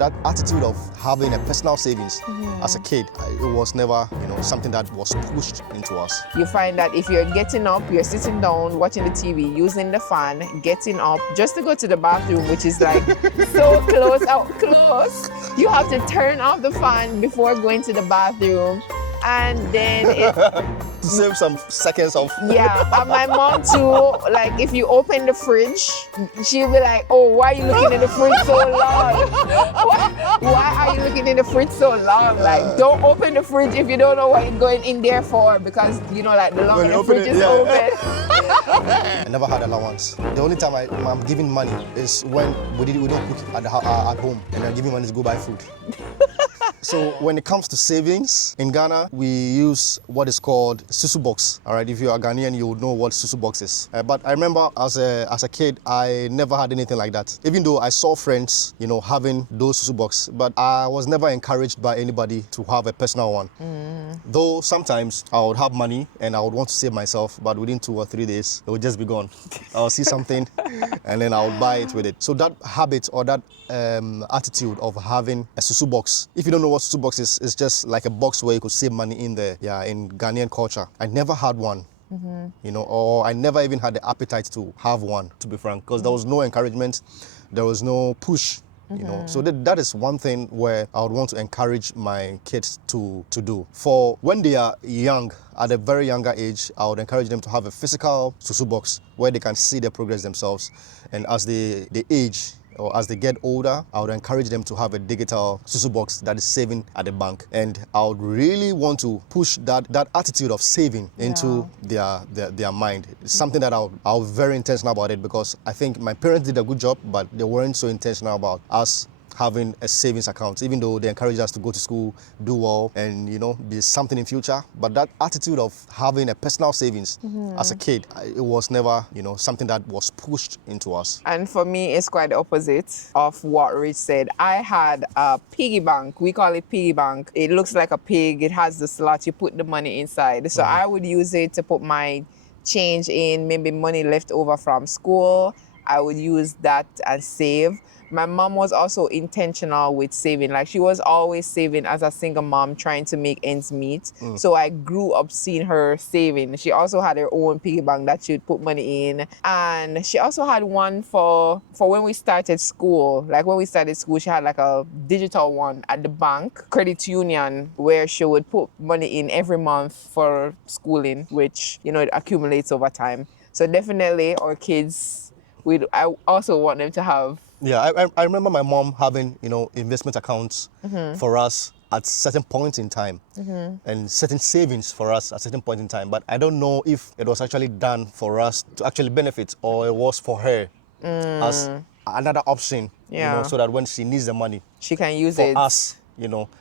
That attitude of having a personal savings as a kid, it was never, something that was pushed into us. You find that if you're getting up, you're sitting down, watching the TV, using the fan, getting up just to go to the bathroom, which is like so close, out close. You have to turn off the fan before going to the bathroom. And then to save some seconds of... Yeah, and my mom too, like if you open the fridge, she'll be like, oh, why are you looking in the fridge so long? Why are you looking in the fridge so long? Like, don't open the fridge if you don't know what you're going in there for, because, like the longer the fridge is open. I never had allowance. The only time I'm giving money is when we don't cook at home, and I'm giving money to go buy food. So when it comes to savings, in Ghana, we use what is called susu box. All right, if you are Ghanaian, you would know what susu box is. But I remember as a kid, I never had anything like that. Even though I saw friends, having those susu box, but I was never encouraged by anybody to have a personal one. Though sometimes I would have money and I would want to save myself, but within 2 or 3 days, it would just be gone. I'll see something and then I'll buy it with it. So that habit or that attitude of having a susu box, if you don't know what susu box is, it's just like a box where you could save money in there. Yeah, in Ghanaian culture. I never had one. Or I never even had the appetite to have one, to be frank, because there was no encouragement, there was no push. So that is one thing where I would want to encourage my kids to do. For when they are young, at a very younger age, I would encourage them to have a physical susu box where they can see their progress themselves. And as they age, or as they get older, I would encourage them to have a digital susu box that is saving at the bank. And I would really want to push that attitude of saving into their mind. It's something that I was very intentional about it, because I think my parents did a good job, but they weren't so intentional about us having a savings account, even though they encouraged us to go to school, do well, and be something in future. But that attitude of having a personal savings as a kid, it was never, something that was pushed into us. And for me, it's quite the opposite of what Rich said. I had a piggy bank. We call it piggy bank. It looks like a pig. It has the slot. You put the money inside. So I would use it to put my change in, maybe money left over from school. I would use that and save. My mom was also intentional with saving. Like, she was always saving as a single mom, trying to make ends meet. So I grew up seeing her saving. She also had her own piggy bank that she would put money in. And she also had one for when we started school. Like, when we started school, she had like a digital one at the bank, credit union, where she would put money in every month for schooling, which, it accumulates over time. So definitely our kids, I also want them to have. Yeah, I remember my mom having, investment accounts for us at certain points in time, and certain savings for us at certain point in time. But I don't know if it was actually done for us to actually benefit, or it was for her as another option, so that when she needs the money, she can use for it. us.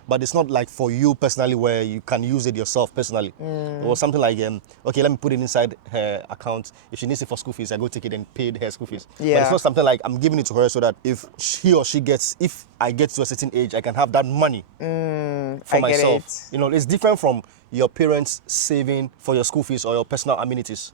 But it's not like for you personally where you can use it yourself personally. It was something like, okay, let me put it inside her account. If she needs it for school fees, I go take it and pay her school fees. Yeah. But it's not something like I'm giving it to her so that if he or she if I get to a certain age, I can have that money for myself. It's different from your parents saving for your school fees or your personal amenities.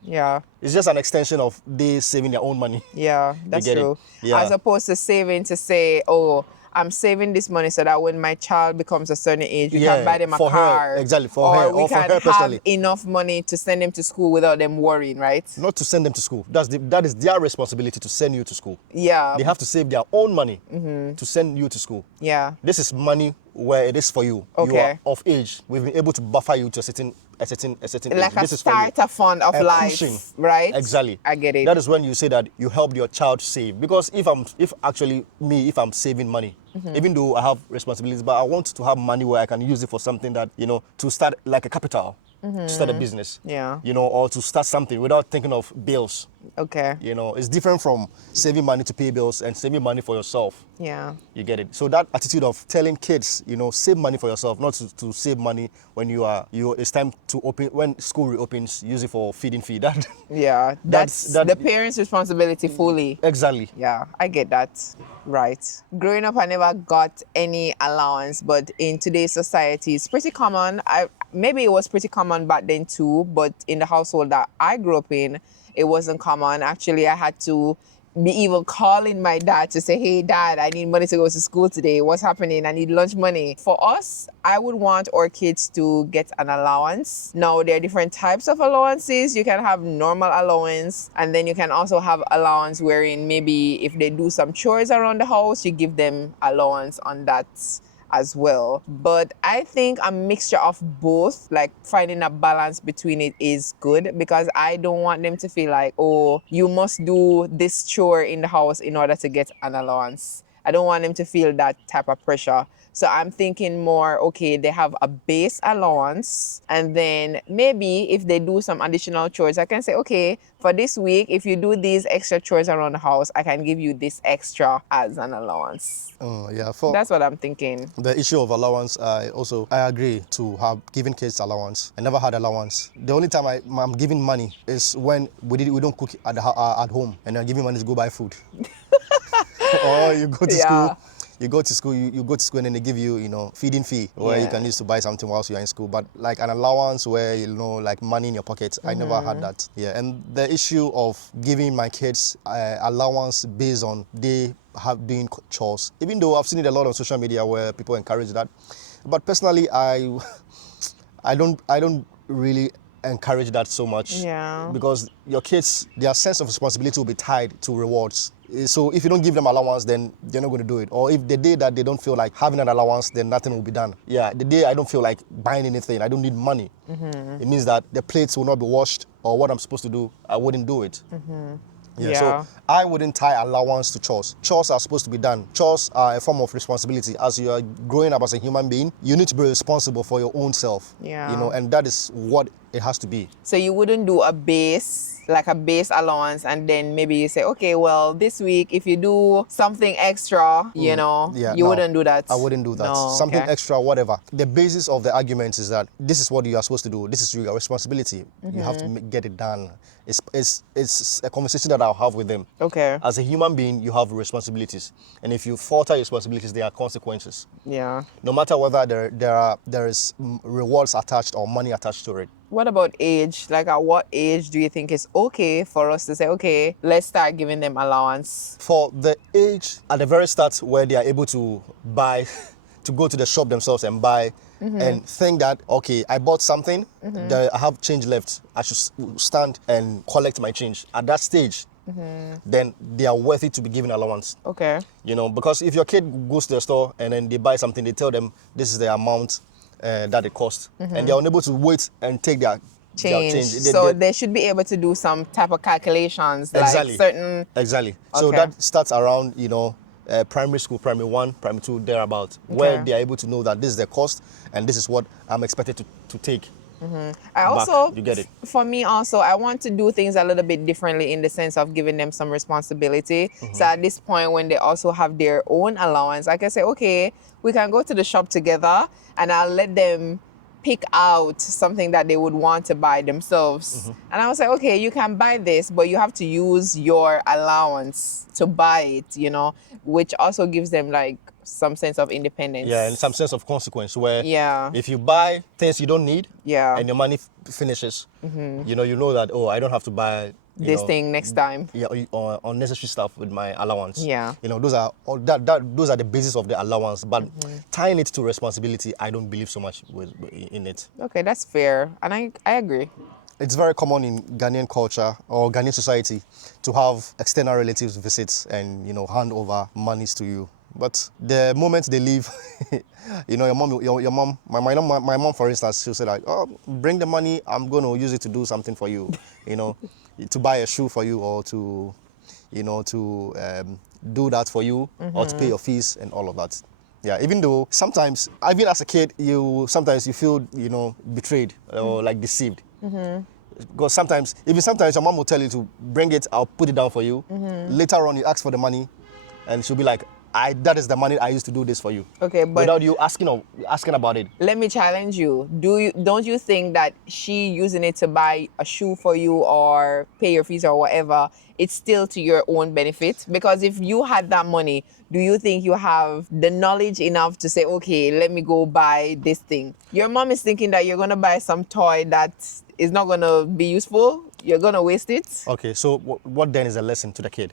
Yeah. It's just an extension of they saving their own money. Yeah, that's true. Yeah. As opposed to saving to say, oh, I'm saving this money so that when my child becomes a certain age, we can buy them a car. Her, exactly, for her, or for her personally. We can have enough money to send them to school without them worrying, right? Not to send them to school. That is their responsibility to send you to school. Yeah. They have to save their own money to send you to school. Yeah. This is money where it is for you. Okay. You are of age. We've been able to buffer you to a certain like age. A starter fund of life, pushing. Right? Exactly. I get it. That is when you say that you help your child save. Because if I'm saving money, even though I have responsibilities, but I want to have money where I can use it for something that, to start like a capital, to start a business. Yeah. Or to start something without thinking of bills. Okay. It's different from saving money to pay bills and saving money for yourself. Yeah. You get it? So that attitude of telling kids, save money for yourself, not to save money when it's time to open, when school reopens, use it for feeding fee. Yeah, that's the parents' responsibility fully. Exactly. Yeah, I get that. Right. Growing up, I never got any allowance, but in today's society, it's pretty common. Maybe it was pretty common back then too, but in the household that I grew up in, it wasn't common. Actually, I had to be even calling my dad to say, hey, dad, I need money to go to school today. What's happening? I need lunch money. For us, I would want our kids to get an allowance. Now, there are different types of allowances. You can have normal allowance, and then you can also have allowance wherein maybe if they do some chores around the house, you give them allowance on that as well. But I think a mixture of both, like finding a balance between it, is good, because I don't want them to feel like, oh, you must do this chore in the house in order to get an allowance. I don't want them to feel that type of pressure. So I'm thinking more, okay, they have a base allowance, and then maybe if they do some additional chores, I can say, okay, for this week, if you do these extra chores around the house, I can give you this extra as an allowance. Yeah, for That's what I'm thinking. the issue of allowance, I agree to have giving kids allowance. I never had allowance. The only time I'm giving money is when we don't cook at home, and I'm giving money to go buy food. Or you go to school. You go to school, and then they give you, feeding fee where you can use to buy something whilst you're in school. But like an allowance where, like money in your pocket, I never had that. Yeah, and the issue of giving my kids allowance based on they have doing chores, even though I've seen it a lot on social media where people encourage that. But personally, I don't really encourage that so much. Yeah. Because your kids, their sense of responsibility will be tied to rewards. So if you don't give them allowance, then they're not going to do it. Or if the day that they don't feel like having an allowance, then nothing will be done. Yeah, the day I don't feel like buying anything, I don't need money. It means that the plates will not be washed, or what I'm supposed to do, I wouldn't do it. Yeah, so I wouldn't tie allowance to chores. Chores are supposed to be done. Chores are a form of responsibility. As you are growing up as a human being, you need to be responsible for your own self. Yeah. And that is what it has to be. So you wouldn't do a base allowance, and then maybe you say, okay, well, this week, if you do something extra, you wouldn't do that. I wouldn't do that. No, Something extra, whatever. The basis of the argument is that this is what you are supposed to do. This is your responsibility. You have to get it done. It's a conversation that I'll have with them. Okay. As a human being, you have responsibilities. And if you falter your responsibilities, there are consequences. Yeah. No matter whether there is rewards attached or money attached to it. What about age? Like, at what age do you think it's okay for us to say, okay, let's start giving them allowance? For the age at the very start where they are able to buy, to go to the shop themselves and buy, and think that, okay, I bought something, I have change left, I should stand and collect my change. At that stage, then they are worthy to be given allowance. Okay. Because if your kid goes to the store and then they buy something, they tell them this is the amount that it costs, and they are unable to wait and take their change. So they should be able to do some type of calculations, exactly. like certain. Exactly. Okay. So that starts around primary school, primary 1, primary 2, thereabout, where they are able to know that this is the cost and this is what I'm expected to take. I also, you get it. For me also, I want to do things a little bit differently in the sense of giving them some responsibility. So at this point, when they also have their own allowance, I can say, okay, we can go to the shop together, and I'll let them pick out something that they would want to buy themselves. And I was like, okay, you can buy this, but you have to use your allowance to buy it, which also gives them like some sense of independence. Yeah, and some sense of consequence where if you buy things you don't need and your money finishes, you know that, oh, I don't have to buy this thing next time. Yeah, or unnecessary stuff with my allowance. Yeah. Those are those are the basis of the allowance. But tying it to responsibility, I don't believe so much in it. Okay, that's fair, and I agree. It's very common in Ghanaian culture or Ghanaian society to have external relatives visit and hand over monies to you. But the moment they leave, your mom, my mom, for instance, she'll say like, oh, bring the money, I'm going to use it to do something for you, to buy a shoe for you, or to, do that for you, or to pay your fees and all of that. Yeah, even though sometimes, even as a kid, you feel, betrayed or like deceived. Because sometimes your mom will tell you to bring it, I'll put it down for you. Later on, you ask for the money, and she'll be like, that is the money I used to do this for you. Okay, but without you asking about it. Let me challenge you. Don't you think that she using it to buy a shoe for you or pay your fees or whatever, it's still to your own benefit? Because if you had that money, do you think you have the knowledge enough to say, okay, let me go buy this thing? Your mom is thinking that you're gonna buy some toy that is not gonna be useful. You're gonna waste it. Okay, so what then is a lesson to the kid?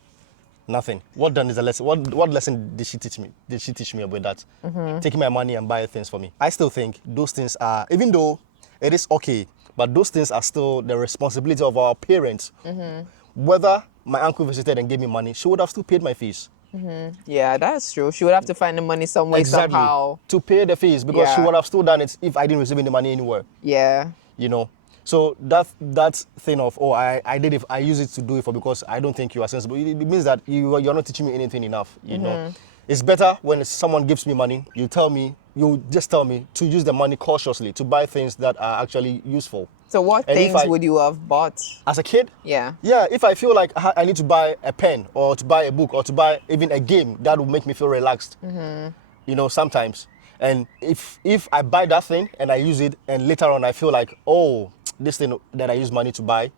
Nothing. What then is the lesson? What lesson did she teach me? Did she teach me about that? Taking my money and buying things for me. I still think those things are, even though it is okay, but those things are still the responsibility of our parents. Whether my uncle visited and gave me money, she would have still paid my fees. Yeah, that's true. She would have to find the money some way, somehow. To pay the fees, because she Yeah. would have still done it if I didn't receive any money anywhere. Yeah. You know. So that thing of, oh, I did it, I use it to do it for, because I don't think you are sensible. It means that you're not teaching me anything enough. You know. It's better when someone gives me money, you just tell me to use the money cautiously, to buy things that are actually useful. So what And if things I- would you have bought? As a kid, Yeah. yeah, if I feel like I need to buy a pen or to buy a book or to buy even a game, that will make me feel relaxed. You know, sometimes. And if I buy that thing and I use it, and later on I feel like, oh, this thing that I use money to buy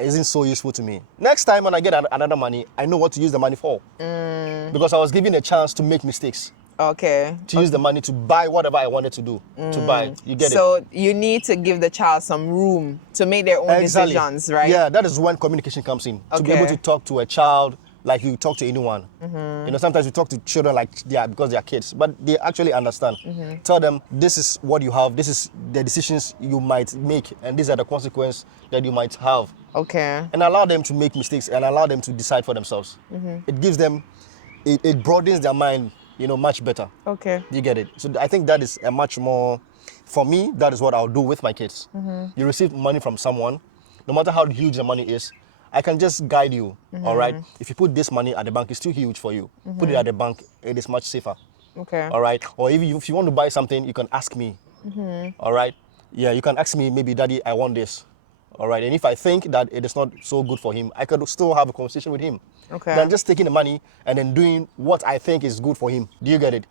isn't so useful to me. Next time when I get another money, I know what to use the money for. Because I was given a chance to make mistakes. Okay. To use the money to buy whatever I wanted to do, to buy. You get it? So you need to give the child some room to make their own Exactly. decisions, right? Yeah, that is when communication comes in. To be able Okay. to talk to a child like you talk to anyone. You know, sometimes you talk to children like because they are kids, but they actually understand. Tell them, this is what you have, this is the decisions you might make, and these are the consequences that you might have. Okay. And allow them to make mistakes and allow them to decide for themselves. It gives them, it broadens their mind, you know, much better. Okay. You get it? So I think that is a much more, for me, that is what I'll do with my kids. You receive money from someone, no matter how huge the money is, I can just guide you, all right? If you put this money at the bank, it's too huge for you. Put it at the bank, it is much safer, Okay. all right? Or if you want to buy something, you can ask me, all right? Yeah, you can ask me, maybe, Daddy, I want this, all right? And if I think that it is not so good for him, I could still have a conversation with him. Okay. Than just taking the money and then doing what I think is good for him. Do you get it?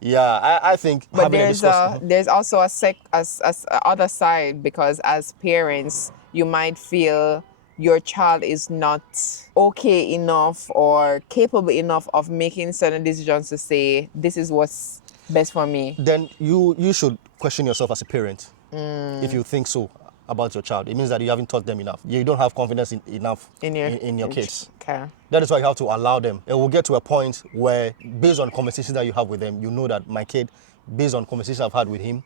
Yeah, I think But having a discussion. there's also a other side, because as parents, you might feel your child is not okay enough or capable enough of making certain decisions to say, this is what's best for me. Then you should question yourself as a parent if you think so about your child. It means that you haven't taught them enough. You don't have confidence enough in your kids. Okay. That is why you have to allow them. It will get to a point where, based on conversations that you have with them, you know that my kid, based on conversations I've had with him,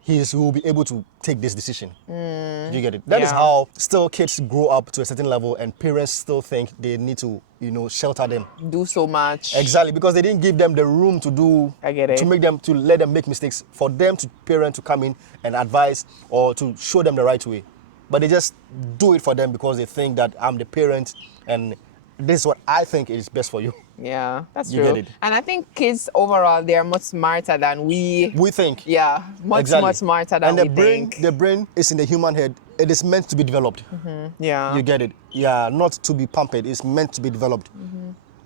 he will be able to take this decision. You get it? That is Yeah. how still kids grow up to a certain level, and parents still think they need to, you know, shelter them. Do so much. Exactly, because they didn't give them the room to do, I get it. to let them make mistakes, for them to parent to come in and advise or to show them the right way. But they just do it for them because they think that I'm the parent and this is what I think is best for you. Yeah, that's You true. get it? And I think kids overall, they are much smarter than we. We think. Yeah, much Exactly. much smarter than and the we brain, think. the brain is in the human head. It is meant to be developed. Yeah. You get it? Yeah, not to be pampered. It's meant to be developed.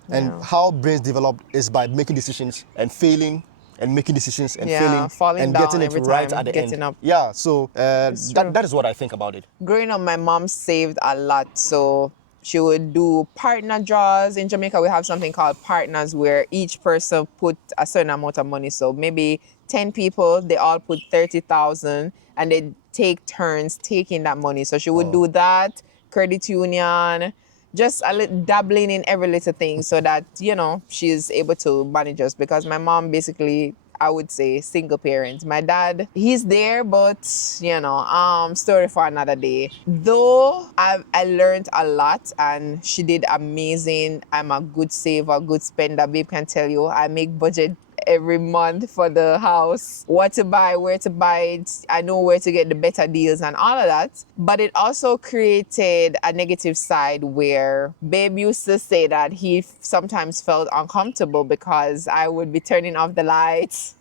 And Yeah. how brains develop is by making decisions and failing and making decisions and Yeah, failing falling and down getting it every right time, at the getting end. up. Yeah, so true. that is what I think about it. Growing up, my mom saved a lot. So she would do partner draws. In Jamaica, we have something called partners, where each person put a certain amount of money. So maybe 10 people, they all put 30,000, and they take turns taking that money. So she would do that, credit union, just a little dabbling in every little thing, so that, you know, she's able to manage us. Because my mom basically, I would say, single parent. My dad, he's there, but you know, story for another day. Though I learned a lot, and she did amazing. I'm a good saver, good spender. Babe can tell you, I make budget every month for the house, what to buy, where to buy it. I know where to get the better deals and all of that. But it also created a negative side, where Babe used to say that he sometimes felt uncomfortable because I would be turning off the lights.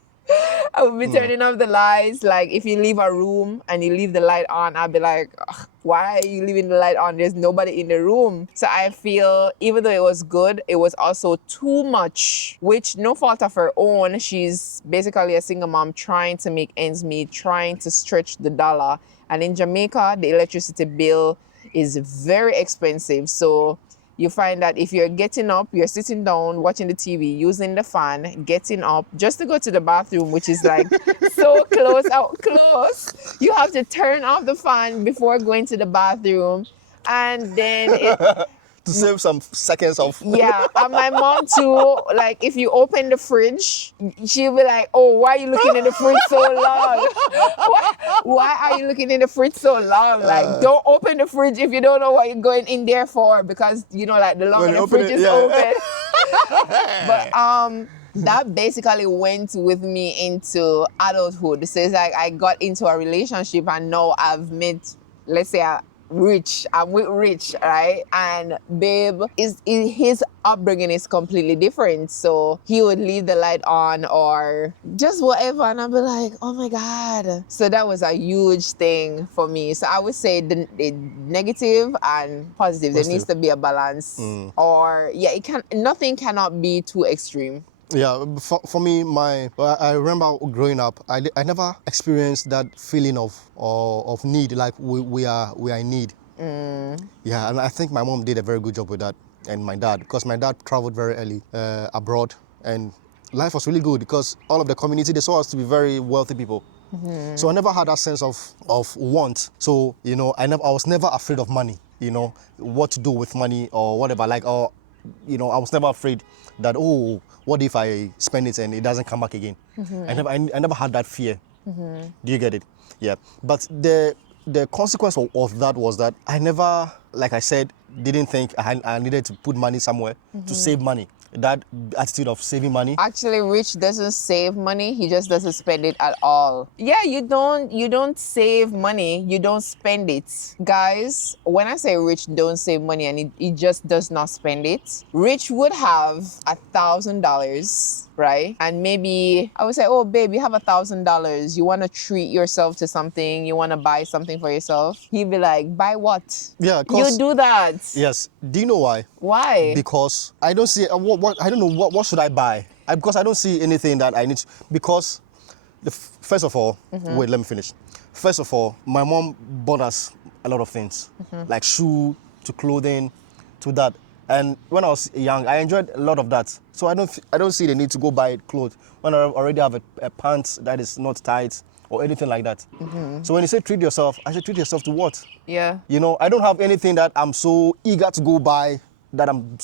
I would be turning off the lights. Like, if you leave a room and you leave the light on, I'll be like, "Ugh, why are you leaving the light on? There's nobody in the room." So I feel, even though it was good, it was also too much, which no fault of her own. She's basically a single mom trying to make ends meet, trying to stretch the dollar. And in Jamaica, the electricity bill is very expensive. So you find that if you're getting up, you're sitting down, watching the TV, using the fan, getting up just to go to the bathroom, which is like so close. You have to turn off the fan before going to the bathroom. And then to save some seconds of. Yeah, and my mom too, like if you open the fridge, she'll be like, oh, why are you looking in the fridge so long? Why are you looking in the fridge so long? Like, don't open the fridge if you don't know what you're going in there for, because you know, like the longer the fridge is open. But that basically went with me into adulthood. So it's like I got into a relationship and now I've met, let's say, I'm with Rich, right? And babe, his upbringing is completely different. So he would leave the light on or just whatever, and I'd be like, oh my God. So that was a huge thing for me. So I would say the negative and positive. There needs to be a balance. Or yeah, nothing cannot be too extreme. Yeah, for me, I remember growing up, I never experienced that feeling of need, like we are in need. Yeah, and I think my mom did a very good job with that, and my dad, because my dad traveled very early abroad, and life was really good because all of the community, they saw us to be very wealthy people. So I never had that sense of want. So, you know, I was never afraid of money, you know, what to do with money or whatever, like, or, you know, I was never afraid that, oh, what if I spend it and it doesn't come back again? I never had that fear. Do you get it? Yeah. But the consequence of that was that I never, like I said, didn't think I needed to put money somewhere to save money. That attitude of saving money. Actually, Rich doesn't save money. He just doesn't spend it at all. Yeah, you don't save money. You don't spend it. Guys, when I say Rich don't save money and he just does not spend it, Rich would have $1,000, right? And maybe I would say, oh, babe, you have $1,000. You want to treat yourself to something. You want to buy something for yourself. He'd be like, buy what? Yeah, you do that. Yes. Do you know why? Why? Because I don't see I don't know what should I buy. Because I don't see anything that I need to, because first of all, wait, let me finish. First of all, my mom bought us a lot of things, like shoe to clothing to that. And when I was young, I enjoyed a lot of that. So I don't see the need to go buy clothes when I already have a pants that is not tight or anything like that. So when you say treat yourself, I say treat yourself to what? Yeah. You know, I don't have anything that I'm so eager to go buy, that I'm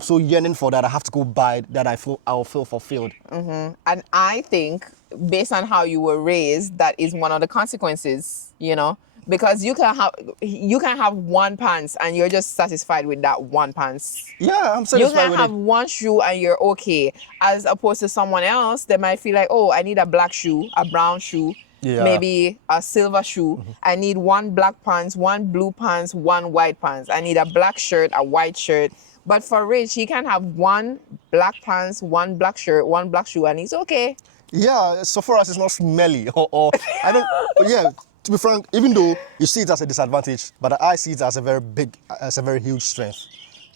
so yearning for, that I have to go buy, that I'll feel fulfilled. And I think, based on how you were raised, that is one of the consequences, you know, because you can have one pants and you're just satisfied with that one pants. Yeah, I'm satisfied with it. You can have one shoe and you're okay, as opposed to someone else that might feel like, oh, I need a black shoe, a brown shoe, maybe a silver shoe. I need one black pants, one blue pants, one white pants. I need a black shirt, a white shirt. But for Rich, he can have one black pants, one black shirt, one black shoe, and he's okay. Yeah, so far as it's not smelly or I don't. Yeah, to be frank, even though you see it as a disadvantage, but I see it as a very huge strength.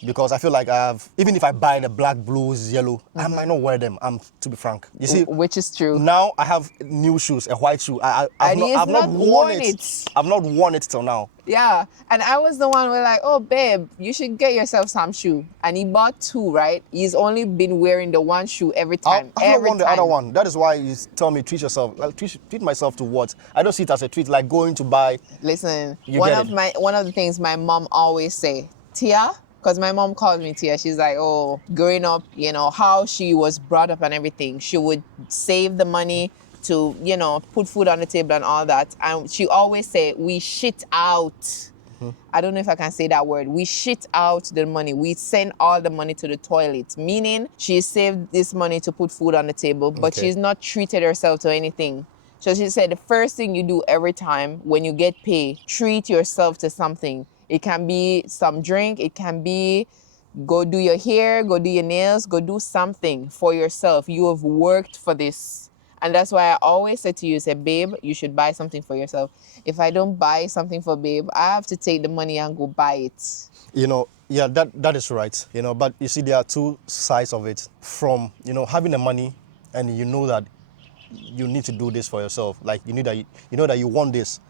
Because I feel like even if I buy the black, blues, yellow, I might not wear them. To be frank, you see, which is true. Now I have new shoes, a white shoe. I've not worn it. I've not worn it till now. Yeah, and I was the one who was like, oh, babe, you should get yourself some shoe. And he bought two, right? He's only been wearing the one shoe every time. I've not worn the other one. That is why you tell me treat yourself. Like, treat myself to what? I don't see it as a treat, like going to buy. Listen, one of the things my mom always say, Tia. Because my mom calls me Tia. She's like, oh, growing up, you know, how she was brought up and everything. She would save the money to, you know, put food on the table and all that. And she always say, we shit out. I don't know if I can say that word. We shit out the money. We send all the money to the toilet. Meaning she saved this money to put food on the table, but she's not treated herself to anything. So she said the first thing you do every time when you get paid, treat yourself to something. It can be some drink. It can be go do your hair, go do your nails, go do something for yourself. You have worked for this. And that's why I always say to you, say, babe, you should buy something for yourself. If I don't buy something for babe, I have to take the money and go buy it. You know, yeah, that is right. You know, but you see, there are two sides of it. From, you know, having the money and you know that you need to do this for yourself. Like you know that you want this,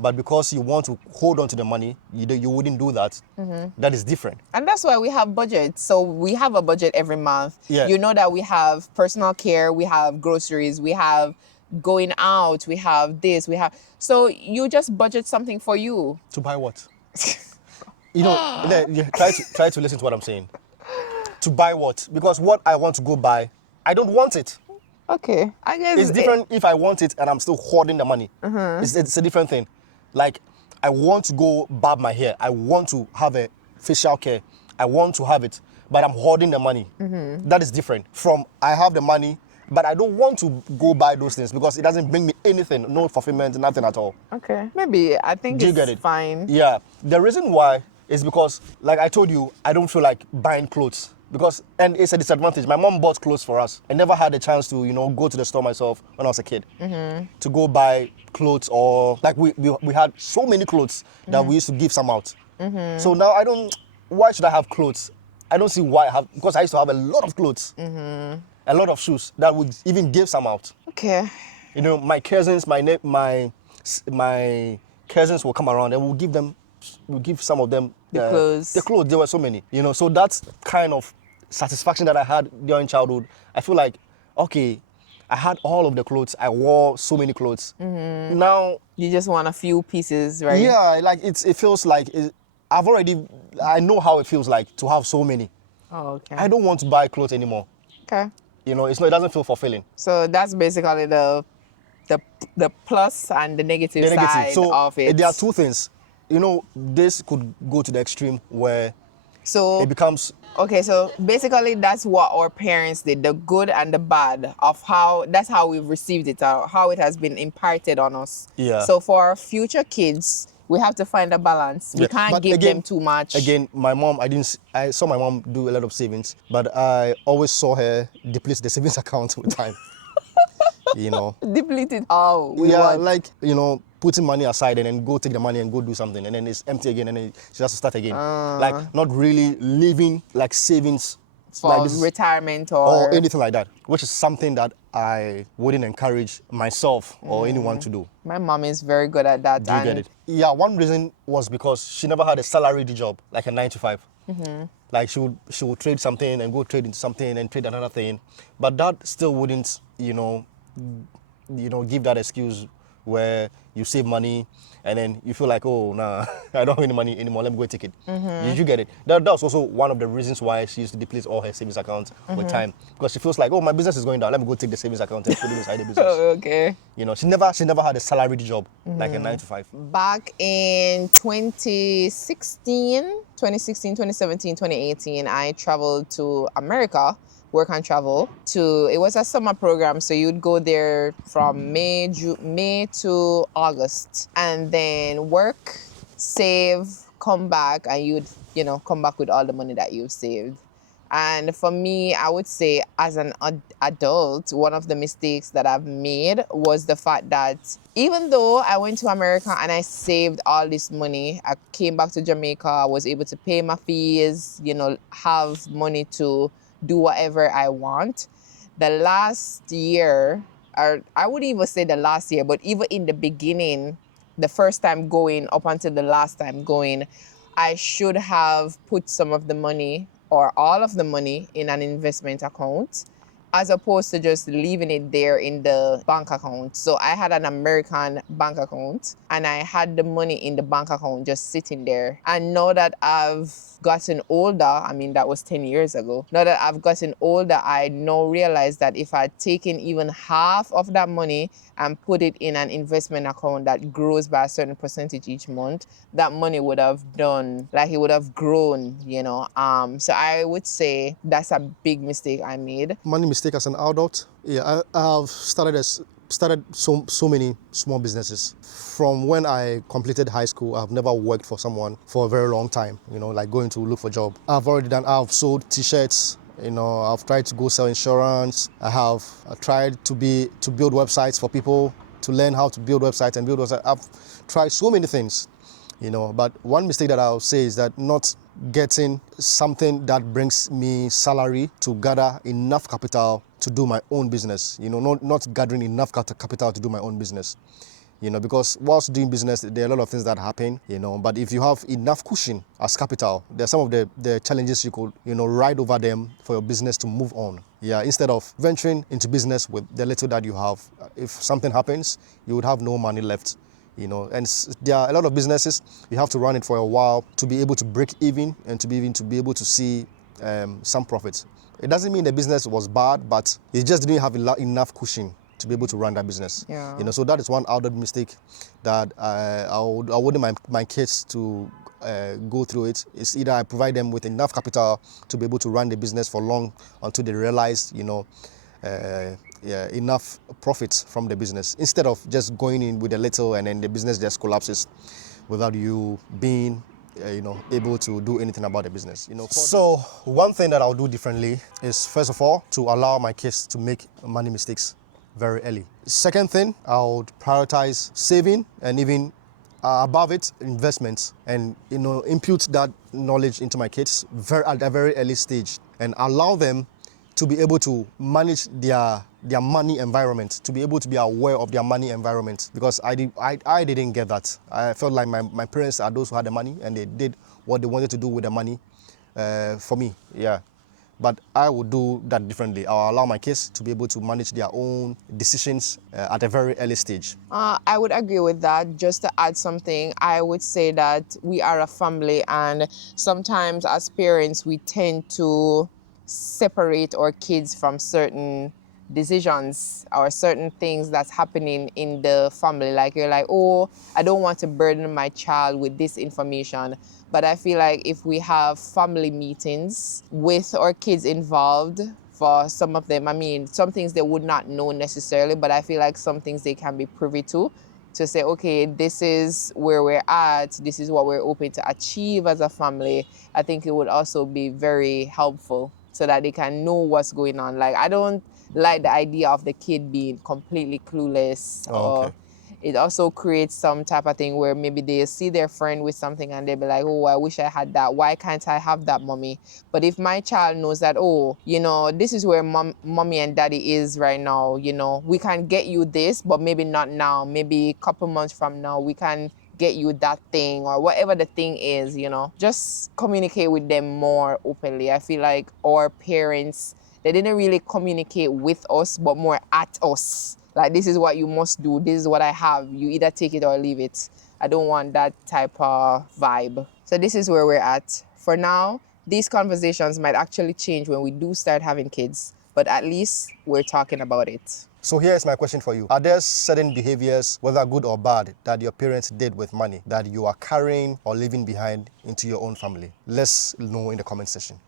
but because you want to hold on to the money, you wouldn't do that. That is different. And that's why we have budgets. So we have a budget every month. Yeah. You know that we have personal care, we have groceries, we have going out, we have this, we have. So you just budget something for you. To buy what? You know, try to listen to what I'm saying. To buy what? Because what I want to go buy, I don't want it. Okay, I guess It's different if I want it and I'm still hoarding the money. It's a different thing. Like, I want to go barb my hair. I want to have a facial care. I want to have it, but I'm hoarding the money. That is different from I have the money, but I don't want to go buy those things because it doesn't bring me anything, no fulfillment, nothing at all. Okay, maybe I think Do you it's get it? fine. Yeah. The reason why is because, like I told you, I don't feel like buying clothes. Because, and it's a disadvantage. My mom bought clothes for us. I never had a chance to, go to the store myself when I was a kid. To go buy clothes or, like, we had so many clothes that we used to give some out. So now why should I have clothes? I don't see why I have, because I used to have a lot of clothes. A lot of shoes that would even give some out. Okay. My cousins, my cousins will come around and we'll give some of them The clothes. The clothes. There were so many, So that's kind of satisfaction that I had during childhood. I feel like, okay, I had all of the clothes. I wore so many clothes. Now, You just want a few pieces, right? yeah, like it feels like I know how it feels like to have so many. Oh, okay. I don't want to buy clothes anymore. Okay. It doesn't feel fulfilling. So that's basically the plus and the negative, The negative. side So of it. there are two things. This could go to the extreme where So it becomes. okay, so basically that's what our parents did, the good and the bad of that's how we've received it, how it has been imparted on us. Yeah. So for our future kids, we have to find a balance. We Yeah, can't but give again- them too much. Again, my mom, I saw my mom do a lot of savings, but I always saw her deplete the savings account with time. Deplete it. Oh, we Yeah, want. like, putting money aside and then go take the money and go do something, and then it's empty again, and then she has to start again. Like, not really living like savings For like this, retirement or anything like that, which is something that I wouldn't encourage myself or anyone to do. My mom is very good at that. Do you get it? Yeah, one reason was because she never had a salaried job, like a 9 to 5. Like, she would trade something and go trade into something and trade another thing, but that still wouldn't, give that excuse where you save money and then you feel like, oh, nah, I don't have any money anymore, let me go take it. You get it? That was also one of the reasons why she used to deplete all her savings accounts with time, because she feels like, oh, my business is going down, let me go take the savings account and put it inside the business. Oh, okay. She never had a salaried job, like a 9 to 5. Back in 2017, 2018, I traveled to America, work and travel. It was a summer program, so you'd go there from May to August, and then work, save, come back, and you'd come back with all the money that you've saved. And for me, I would say as an adult, one of the mistakes that I've made was the fact that even though I went to America and I saved all this money, I came back to Jamaica, I was able to pay my fees, have money to do whatever I want. The last year, or I wouldn't even say the last year, but even in the beginning, the first time going up until the last time going, I should have put some of the money or all of the money in an investment account, as opposed to just leaving it there in the bank account. So I had an American bank account and I had the money in the bank account just sitting there. And now that I've gotten older, I mean, that was 10 years ago. Now that I've gotten older, I now realize that if I'd taken even half of that money and put it in an investment account that grows by a certain percentage each month, that money would have done, like, it would have grown, So I would say that's a big mistake I made. Money mistake as an adult? Yeah, I've started so many small businesses. From when I completed high school, I've never worked for someone for a very long time, like going to look for a job. I've sold t-shirts, I've tried to go sell insurance. I've tried to build websites for people, to learn how to build websites and build websites. I've tried so many things, but one mistake that I'll say is that not getting something that brings me salary to gather enough capital to do my own business, not gathering enough capital to do my own business. Because whilst doing business, there are a lot of things that happen, but if you have enough cushion as capital, there are some of the challenges you could, ride over them for your business to move on. Yeah, instead of venturing into business with the little that you have, if something happens, you would have no money left, And there are a lot of businesses, you have to run it for a while to be able to break even and to be able to see some profits. It doesn't mean the business was bad, but it just didn't have enough cushion to be able to run that business. Yeah. So that is one other mistake that I wouldn't my kids to go through it. It's either I provide them with enough capital to be able to run the business for long until they realize, enough profits from the business, instead of just going in with a little and then the business just collapses without you being able to do anything about the business. So one thing that I'll do differently is, first of all, to allow my kids to make money mistakes very early. Second thing, I would prioritize saving and even above it, investments, and impute that knowledge into my kids at a very early stage and allow them to be able to manage their money environment, to be able to be aware of their money environment, because I didn't get that. I felt like my parents are those who had the money and they did what they wanted to do with the money for me. Yeah. But I would do that differently. I'll allow my kids to be able to manage their own decisions at a very early stage. I would agree with that. Just to add something, I would say that we are a family, and sometimes as parents, we tend to separate our kids from certain decisions or certain things that's happening in the family. Like, you're like, oh, I don't want to burden my child with this information. But I feel like if we have family meetings with our kids involved, for some of them, I mean, some things they would not know necessarily, but I feel like some things they can be privy to say, okay, this is where we're at, this is what we're hoping to achieve as a family. I think it would also be very helpful so that they can know what's going on. Like, I don't like the idea of the kid being completely clueless. Okay. It also creates some type of thing where maybe they see their friend with something and they'll be like, oh, I wish I had that. Why can't I have that, mommy? But if my child knows that, oh, this is where mommy and daddy is right now, we can get you this, but maybe not now. Maybe a couple months from now, we can get you that thing, or whatever the thing is, just communicate with them more openly. I feel like our parents, they didn't really communicate with us, but more at us. Like, this is what you must do. This is what I have. You either take it or leave it. I don't want that type of vibe. So this is where we're at. For now, these conversations might actually change when we do start having kids, but at least we're talking about it. So here's my question for you. Are there certain behaviors, whether good or bad, that your parents did with money that you are carrying or leaving behind into your own family? Let's know in the comment section.